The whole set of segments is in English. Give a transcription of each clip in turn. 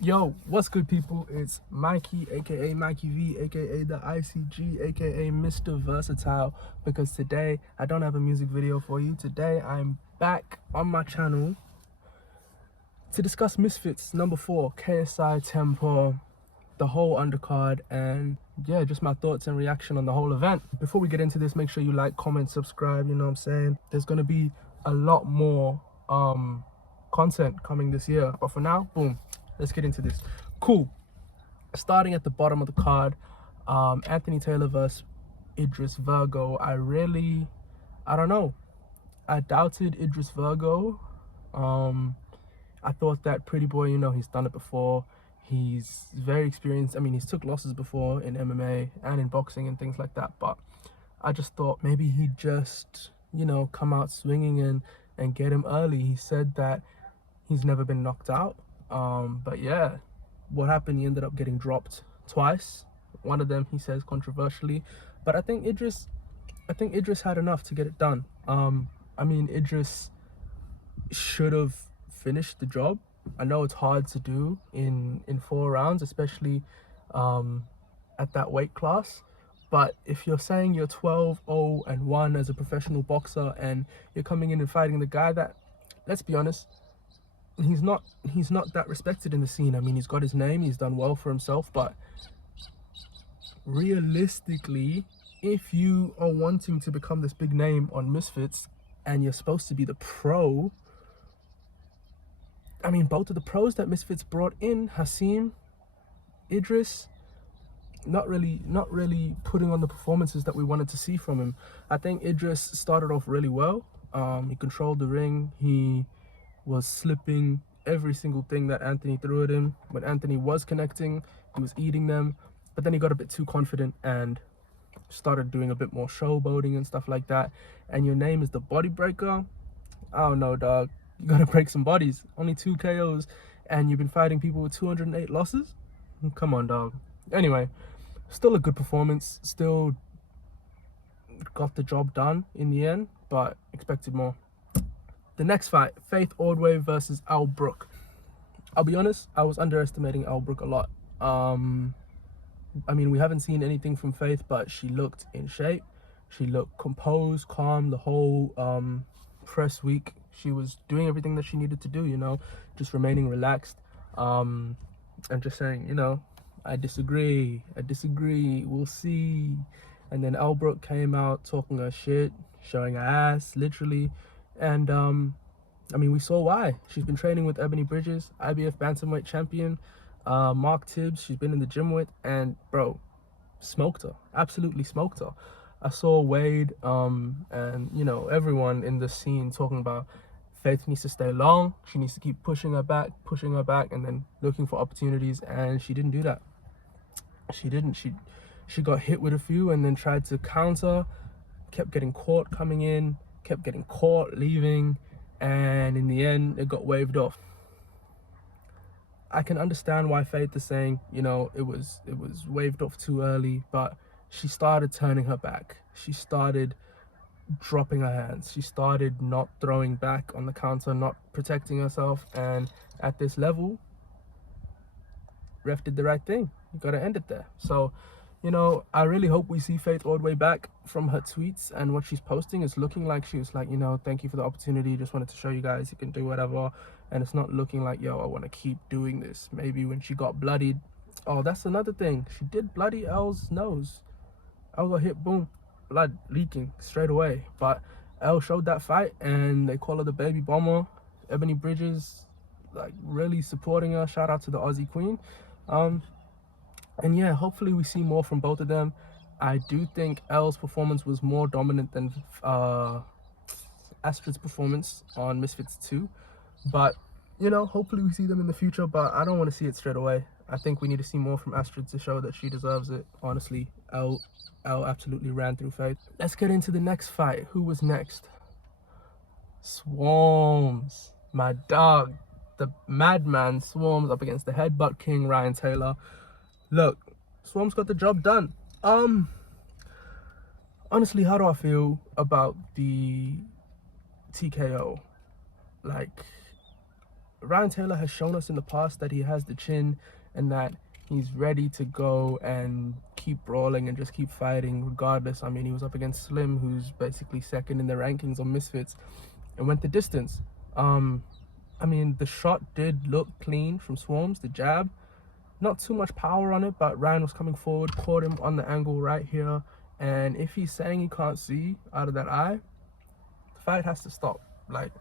Yo, what's good, people? It's Mikey, aka Mikey V, aka the ICG, aka Mr. Versatile, because today I don't have a music video for you. Today I'm back on my channel to discuss Misfits number 4, KSI Temperrr, the whole undercard, and yeah, just my thoughts and reaction on the whole event. Before we get into this, make sure you like, comment, subscribe, you know what I'm saying? There's gonna be a lot more content coming this year, but for now, boom, let's get into this. Cool. Starting at the bottom of the card, Anthony Taylor versus Idris Virgo. I don't know. I doubted Idris Virgo. I thought that Pretty Boy, you know, he's done it before. He's very experienced. I mean, he's took losses before in MMA and in boxing and things like that. But I just thought maybe he'd just, you know, come out swinging and get him early. He said that he's never been knocked out. But yeah, what happened? He ended up getting dropped twice. One of them, he says, controversially. But I think Idris had enough to get it done. I mean, Idris should have finished the job. I know it's hard to do in 4 rounds, especially at that weight class. But if you're saying you're 12-0-1 as a professional boxer and you're coming in and fighting the guy that, let's be honest, he's not that respected in the scene. I mean, he's got his name, he's done well for himself, but realistically, if you are wanting to become this big name on Misfits and you're supposed to be the pro, I mean, both of the pros that Misfits brought in, Hasim, Idris, not really putting on the performances that we wanted to see from him. I think Idris started off really well. He controlled the ring. He was slipping every single thing that Anthony threw at him. When Anthony was connecting, he was eating them. But then he got a bit too confident and started doing a bit more showboating and stuff like that. And your name is the body breaker? I don't know, dog. You gotta break some bodies. Only 2 KOs, and you've been fighting people with 208 losses? Come on, dog. Anyway, still a good performance. Still got the job done in the end, but expected more. The next fight, FaZe Ordway versus Elle Brooke. I'll be honest, I was underestimating Elle Brooke a lot. I mean, we haven't seen anything from FaZe, but she looked in shape. She looked composed, calm, the whole press week. She was doing everything that she needed to do, you know, just remaining relaxed and just saying, you know, I disagree, we'll see. And then Elle Brooke came out talking her shit, showing her ass, literally. And I mean, we saw why. She's been training with Ebony Bridges, IBF bantamweight champion, Mark Tibbs, she's been in the gym with, and bro, smoked her, absolutely smoked her. I saw Wade and, you know, everyone in the scene talking about FaZe needs to stay long. She needs to keep pushing her back, and then looking for opportunities. And she didn't do that. She didn't. She got hit with a few and then tried to counter. Kept getting caught coming in. Kept getting caught leaving, and in the end, it got waved off. I can understand why FaZe is saying, you know, it was waved off too early, but she started turning her back. She started dropping her hands. She started not throwing back on the counter, not protecting herself. And at this level, ref did the right thing. You gotta end it there. So, you know, I really hope we see FaZe Ordway back. From her tweets and what she's posting, it's looking like she was like, you know, thank you for the opportunity, just wanted to show you guys you can do whatever. And it's not looking like, yo, I want to keep doing this. Maybe when she got bloodied, oh, that's another thing, she did bloody Elle's nose. Elle got hit, boom, blood leaking straight away. But Elle showed that fight, and they call her the baby bomber. Ebony Bridges, like, really supporting her. Shout out to the Aussie Queen. And yeah, hopefully we see more from both of them. I do think Elle's performance was more dominant than Astrid's performance on Misfits 2. But, you know, hopefully we see them in the future, but I don't want to see it straight away. I think we need to see more from Astrid to show that she deserves it. Honestly, Elle absolutely ran through FaZe. Let's get into the next fight. Who was next? Swarmz, my dog. The madman Swarmz up against the headbutt king, Ryan Taylor. Look, Swarmz got the job done. Honestly, how do I feel about the TKO? Like, Ryan Taylor has shown us in the past that he has the chin and that he's ready to go and keep brawling and just keep fighting regardless. I mean, he was up against Slim, who's basically second in the rankings on Misfits, and went the distance. I mean, the shot did look clean from Swarmz, the jab. Not too much power on it, but Ryan was coming forward, caught him on the angle right here. And if he's saying he can't see out of that eye, the fight has to stop. Like,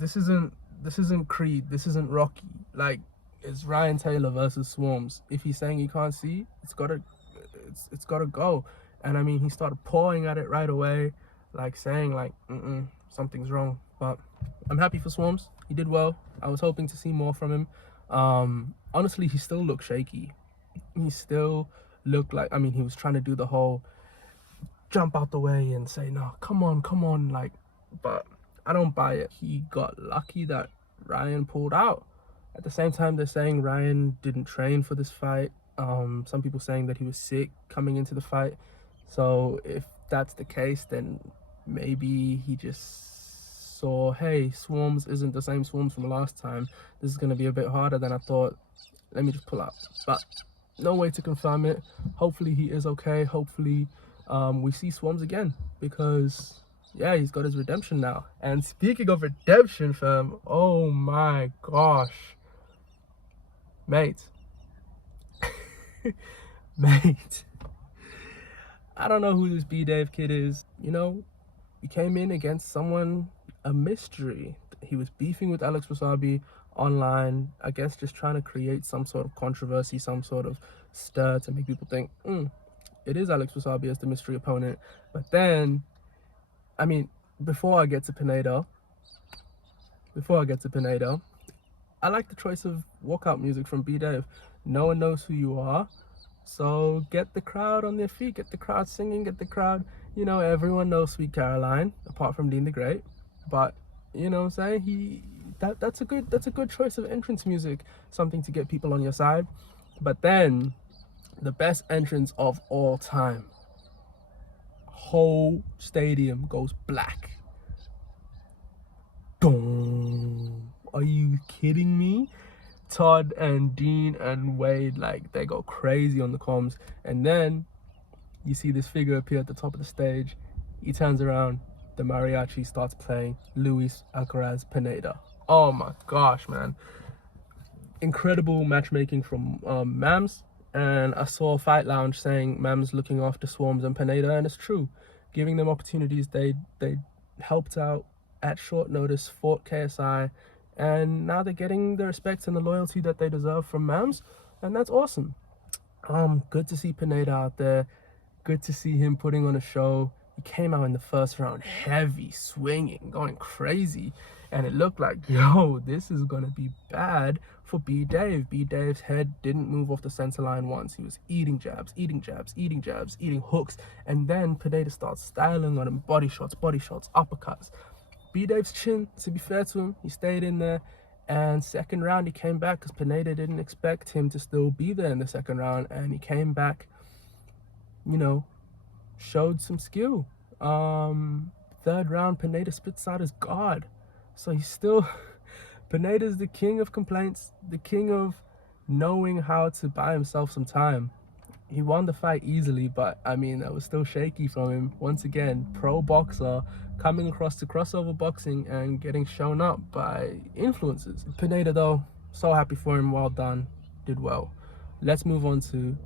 this isn't Creed, this isn't Rocky. Like, it's Ryan Taylor versus Swarmz. If he's saying he can't see, it's gotta go. And I mean, he started pawing at it right away, like saying like, something's wrong. But I'm happy for Swarmz. He did well. I was hoping to see more from him. Honestly, he still looked shaky. He still looked like, I mean, he was trying to do the whole jump out the way and say, no, come on, like, but I don't buy it. He got lucky that Ryan pulled out. At the same time, they're saying Ryan didn't train for this fight. Some people saying that he was sick coming into the fight. So if that's the case, then maybe he just saw, hey, Swarmz isn't the same Swarmz from last time. This is going to be a bit harder than I thought. Let me just pull out. But no way to confirm it. Hopefully he is okay. Hopefully we see Swarmz again, because yeah, he's got his redemption now. And speaking of redemption, fam, oh my gosh, mate, mate, I don't know who this BDave kid is. You know, he came in against someone, a mystery. He was beefing with Alex Wasabi online, I guess just trying to create some sort of controversy, some sort of stir to make people think, it is Alex Wasabi as the mystery opponent. But then, I mean, before I get to Pineda, I like the choice of walkout music from BDave. No one knows who you are, so get the crowd on their feet, get the crowd singing, get the crowd, you know, everyone knows Sweet Caroline, apart from Dean the Great, but, you know what I'm saying, that's a good choice of entrance music, something to get people on your side. But then, the best entrance of all time, whole stadium goes black. Boom. Are you kidding me? Todd and Dean and Wade, like, they go crazy on the comms. And then you see this figure appear at the top of the stage. He turns around, the mariachi starts playing Luis Alcaraz Pineda. Oh my gosh, man. Incredible matchmaking from Mams. And I saw Fight Lounge saying Mams looking after Swarmz and Pineda, and it's true. Giving them opportunities, they helped out at short notice, fought KSI, and now they're getting the respect and the loyalty that they deserve from Mams, and that's awesome. Good to see Pineda out there. Good to see him putting on a show. He came out in the first round heavy, swinging, going crazy, and it looked like, yo, this is gonna be bad for BDave. BDave's head didn't move off the center line once. He was eating jabs, eating hooks, and then Pineda starts styling on him, body shots, uppercuts. BDave's chin, to be fair to him, he stayed in there, and second round he came back because Pineda didn't expect him to still be there in the second round, and he came back, you know, showed some skill. Third round, Pineda spits out his guard. So he's still, Pineda's the king of complaints, the king of knowing how to buy himself some time. He won the fight easily, but I mean, that was still shaky from him. Once again, pro boxer coming across to crossover boxing and getting shown up by influences. Pineda though, so happy for him, well done, did well. Let's move on to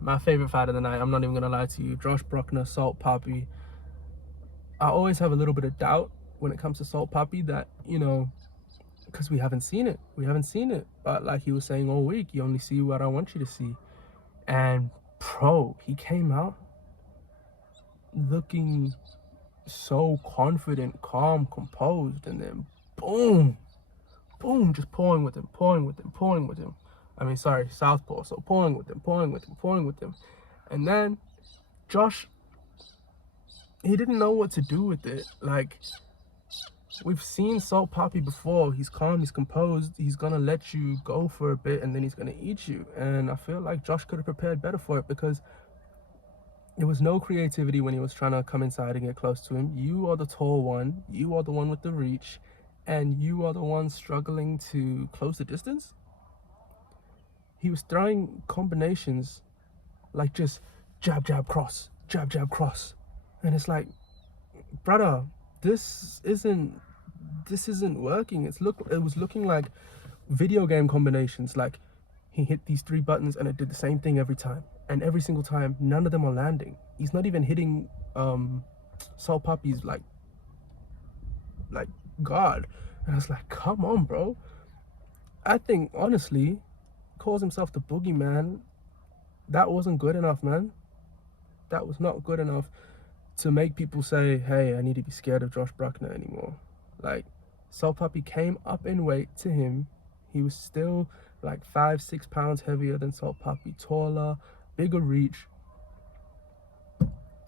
my favorite fight of the night. I'm not even gonna lie to you. Josh Brueckner, Salt Papi. I always have a little bit of doubt when it comes to Salt Papi that, you know, because we haven't seen it. But like he was saying all week, you only see what I want you to see. And bro, he came out looking so confident, calm, composed, and then boom, just pulling with him. I mean, sorry, southpaw. So pulling with him. And then Josh, he didn't know what to do with it. Like, we've seen Salt Papi before. He's calm, he's composed, he's gonna let you go for a bit and then he's gonna eat you. And I feel like Josh could have prepared better for it, because there was no creativity when he was trying to come inside and get close to him. You are the tall one, you are the one with the reach, and you are the one struggling to close the distance? He was throwing combinations like just jab, jab, cross, jab, jab, cross. And it's like, brother, this isn't working. It was looking like video game combinations. Like, he hit these 3 buttons and it did the same thing every time. And every single time, none of them are landing. He's not even hitting Salt Papi's like guard. And I was like, come on, bro. I think, honestly, calls himself the boogeyman. That wasn't good enough, man. That was not good enough to make people say, hey, I need to be scared of Josh Brueckner anymore. Like, Salt Papi came up in weight to him. He was still like 5-6 pounds heavier than Salt Papi, taller, bigger reach.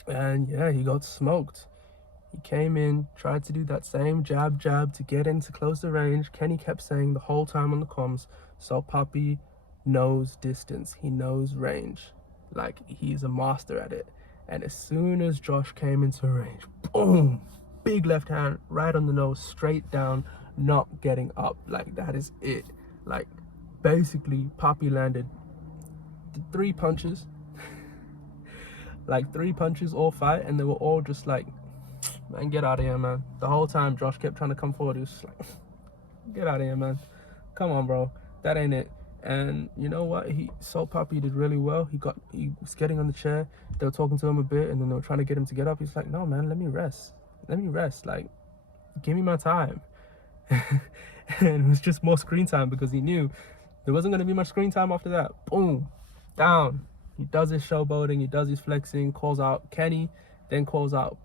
And yeah, he got smoked. He came in, tried to do that same jab to get in to close the range. Kenny kept saying the whole time on the comms, Salt Papi knows distance, he knows range. Like, he's a master at it. And as soon as Josh came into range, boom, big left hand, right on the nose, straight down, not getting up. Like, that is it. Like, basically, Papi landed 3 punches, like 3 punches all fight, and they were all just like, man, get out of here, man. The whole time Josh kept trying to come forward. He was just like, get out of here, man. Come on, bro. That ain't it. And you know what? Salt Papi did really well. He was getting on the chair. They were talking to him a bit, and then they were trying to get him to get up. He's like, no, man, let me rest. Let me rest. Like, give me my time. And it was just more screen time because he knew there wasn't going to be much screen time after that. Boom. Down. He does his showboating. He does his flexing. Calls out Kenny. Then calls out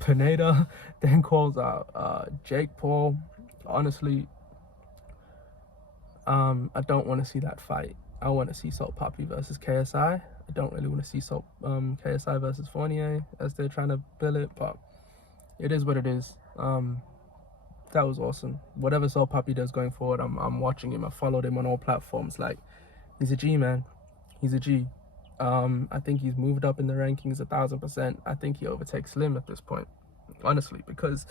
Pineda. Then calls out Jake Paul. Honestly, I don't want to see that fight. I want to see Salt Papi versus KSI. I don't really want to see KSI versus Fournier as they're trying to bill it, but it is what it is. That was awesome. Whatever Salt Papi does going forward, I'm watching him. I followed him on all platforms. Like, he's a G, man. He's a G. I think he's moved up in the rankings 1,000%. I think he overtakes Slim at this point, honestly, because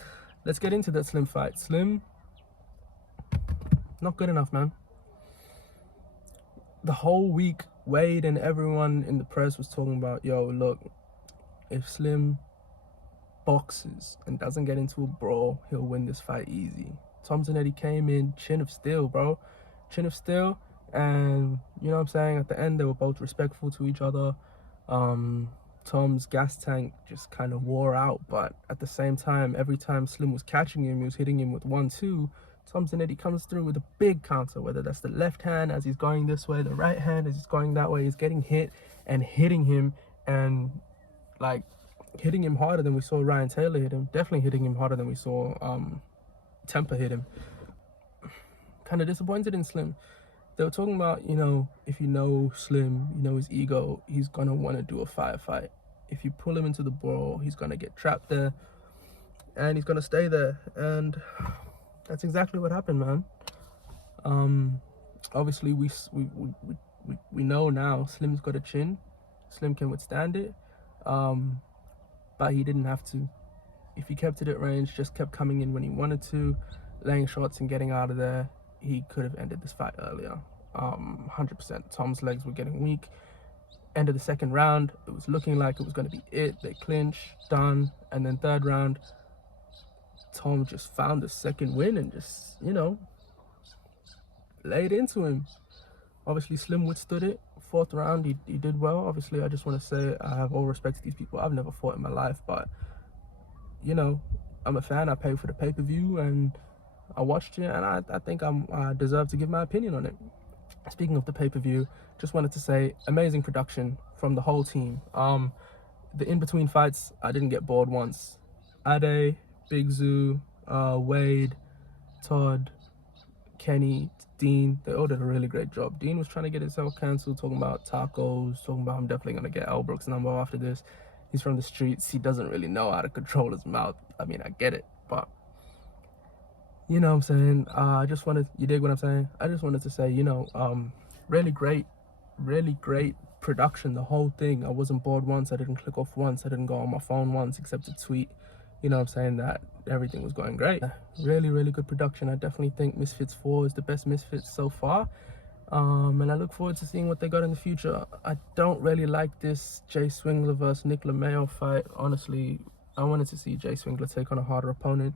let's get into that Slim fight. Slim, not good enough, man. The whole week, Wade and everyone in the press was talking about, yo, look, if Slim boxes and doesn't get into a brawl, he'll win this fight easy. Tom Zanetti came in, chin of steel, bro. Chin of steel. And, you know what I'm saying, at the end, they were both respectful to each other. Tom's gas tank just kind of wore out. But at the same time, every time Slim was catching him, he was hitting him with 1-2. Tom Zanetti comes through with a big counter, whether that's the left hand as he's going this way, the right hand as he's going that way. He's getting hit and hitting him, and like hitting him harder than we saw Ryan Taylor hit him. Definitely hitting him harder than we saw Temperrr hit him. Kind of disappointed in Slim. They were talking about, you know, if you know Slim, you know his ego, he's going to want to do a firefight. If you pull him into the brawl, he's going to get trapped there and he's going to stay there. And that's exactly what happened, man. Obviously, we know now Slim's got a chin. Slim can withstand it. But he didn't have to. If he kept it at range, just kept coming in when he wanted to, laying shots and getting out of there, he could have ended this fight earlier. 100%. Tom's legs were getting weak. End of the second round, it was looking like it was going to be it. They clinch, done. And then third round, Tom just found the second win and just, you know, laid into him. Obviously, Slim withstood it. Fourth round, he did well. Obviously, I just want to say I have all respect to these people. I've never fought in my life, but, you know, I'm a fan. I paid for the pay-per-view, and I watched it, and I think I deserve to give my opinion on it. Speaking of the pay-per-view, just wanted to say, amazing production from the whole team. The in-between fights, I didn't get bored once. Ade, Big Zoo, Wade, Todd, Kenny, Dean, they all did a really great job. Dean was trying to get himself cancelled, talking about tacos, talking about I'm definitely going to get Elle Brooke's number after this. He's from the streets. He doesn't really know how to control his mouth. I mean, I get it, but you know what I'm saying? I just wanted, you dig what I'm saying? I just wanted to say, you know, really great production, the whole thing. I wasn't bored once. I didn't click off once. I didn't go on my phone once except to tweet. you know what I'm saying, that everything was going great. Really, really good production. I definitely think Misfits 4 is the best Misfits so far. And I look forward to seeing what they got in the future. I don't really like this Jay Swingler versus Nick LeMayo fight. Honestly, I wanted to see Jay Swingler take on a harder opponent.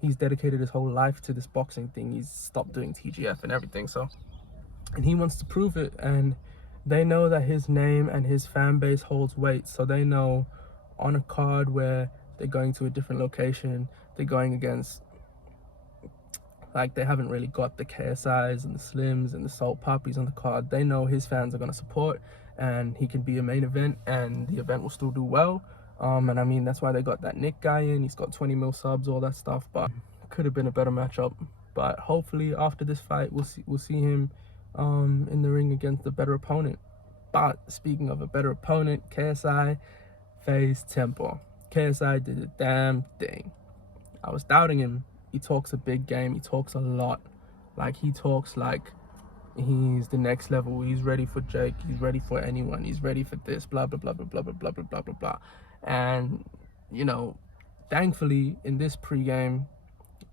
He's dedicated his whole life to this boxing thing. He's stopped doing TGF and everything, and he wants to prove it, and they know that his name and his fan base holds weight. So they know on a card where they're going to a different location, they're going against, like, they haven't really got the KSIs and the Slims and the Salt Papis on the card. They know his fans are going to support, and he can be a main event, and the event will still do well. And I mean, that's why they got that Nick guy in. He's got 20 mil subs, all that stuff, but could have been a better matchup. But hopefully after this fight, we'll see him in the ring against a better opponent. But speaking of a better opponent, KSI, FaZe Temperrr. KSI did a damn thing. I was doubting him. He talks a big game. He talks a lot. Like, he talks like he's the next level. He's ready for Jake. He's ready for anyone. He's ready for this. Blah blah blah blah blah blah blah blah blah blah blah. And you know, thankfully in this pregame,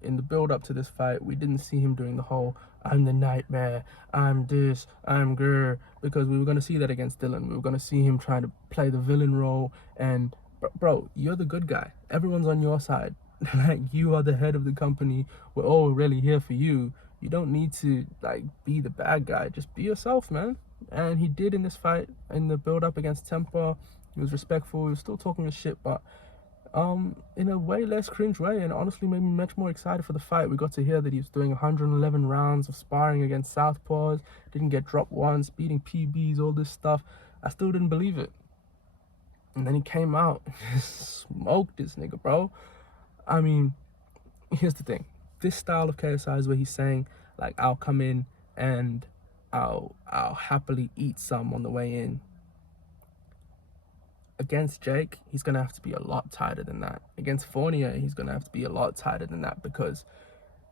in the build up to this fight, we didn't see him doing the whole "I'm the nightmare, I'm this, I'm grr," because we were going to see that against Dylan. We were going to see him trying to play the villain role. And bro, you're the good guy. Everyone's on your side. Like, you are the head of the company. We're all really here for you. You don't need to, like, be the bad guy. Just be yourself, man. And he did in this fight, in the build up against Temperrr. He was respectful. He was still talking his shit, but in a way less cringe way, and honestly made me much more excited for the fight. We got to hear that he was doing 111 rounds of sparring against southpaws, didn't get dropped once, beating PBs, all this stuff. I still didn't believe it. And then he came out and just smoked this nigga, bro. I mean, here's the thing. This style of KSI is where he's saying, like, I'll come in and I'll happily eat some on the way in. Against Jake, he's going to have to be a lot tighter than that. Against Fournier, he's going to have to be a lot tighter than that, because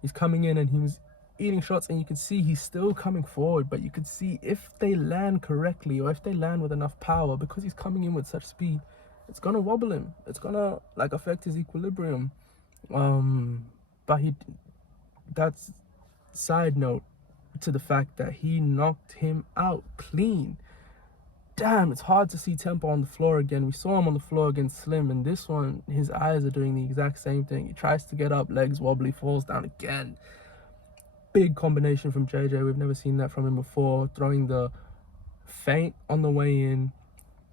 he's coming in and he was eating shots, and you can see he's still coming forward, but you can see if they land correctly, or if they land with enough power, because he's coming in with such speed, it's going to wobble him. It's going to, like, affect his equilibrium. But that's side note to the fact that he knocked him out clean. Damn, it's hard to see Temperrr on the floor again. We saw him on the floor against Slim, and this one, his eyes are doing the exact same thing. He tries to get up, legs wobbly, falls down again. Big combination from JJ. We've never seen that from him before. Throwing the feint on the way in.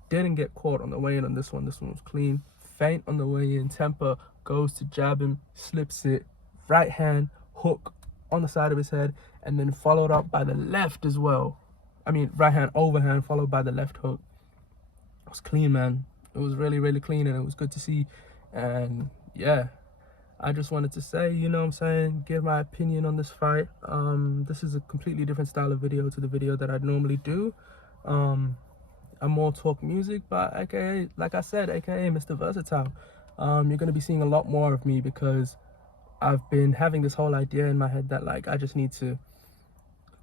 Didn't get caught on the way in on this one. This one was clean. Feint on the way in. Temperrr goes to jab him, slips it, right hand, hook on the side of his head, and then followed up by the left as well. I mean, right hand overhand followed by the left hook. It was clean, man. It was really, really clean, and it was good to see. And yeah, I just wanted to say, you know what I'm saying, give my opinion on this fight. This is a completely different style of video to the video that I'd normally do. I'm more talk music, but aka, like I said, aka Mr. Versatile. You're going to be seeing a lot more of me, because I've been having this whole idea in my head that, like, I just need to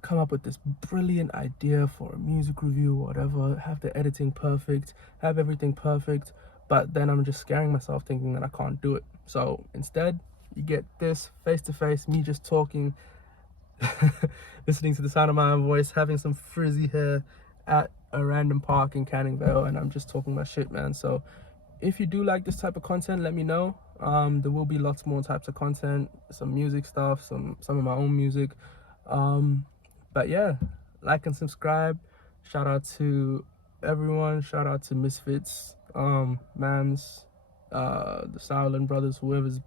come up with this brilliant idea for a music review or whatever, have the editing perfect, have everything perfect, but then I'm just scaring myself thinking that I can't do it. So instead, you get this face-to-face, me just talking, listening to the sound of my own voice, having some frizzy hair at a random park in Canning Vale, and I'm just talking my shit, man. So if you do like this type of content, let me know. There will be lots more types of content, some music stuff, some of my own music. But yeah, like and subscribe. Shout out to everyone. Shout out to Misfits, Mams, the Silent Brothers, whoever's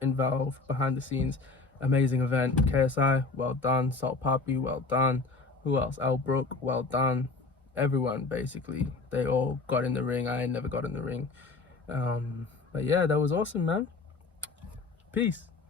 involved behind the scenes. Amazing event. KSI, well done. Salt Papi, well done. Who else? Elle Brooke, well done. Everyone, basically. They all got in the ring. I ain't never got in the ring. But yeah, that was awesome, man. Peace.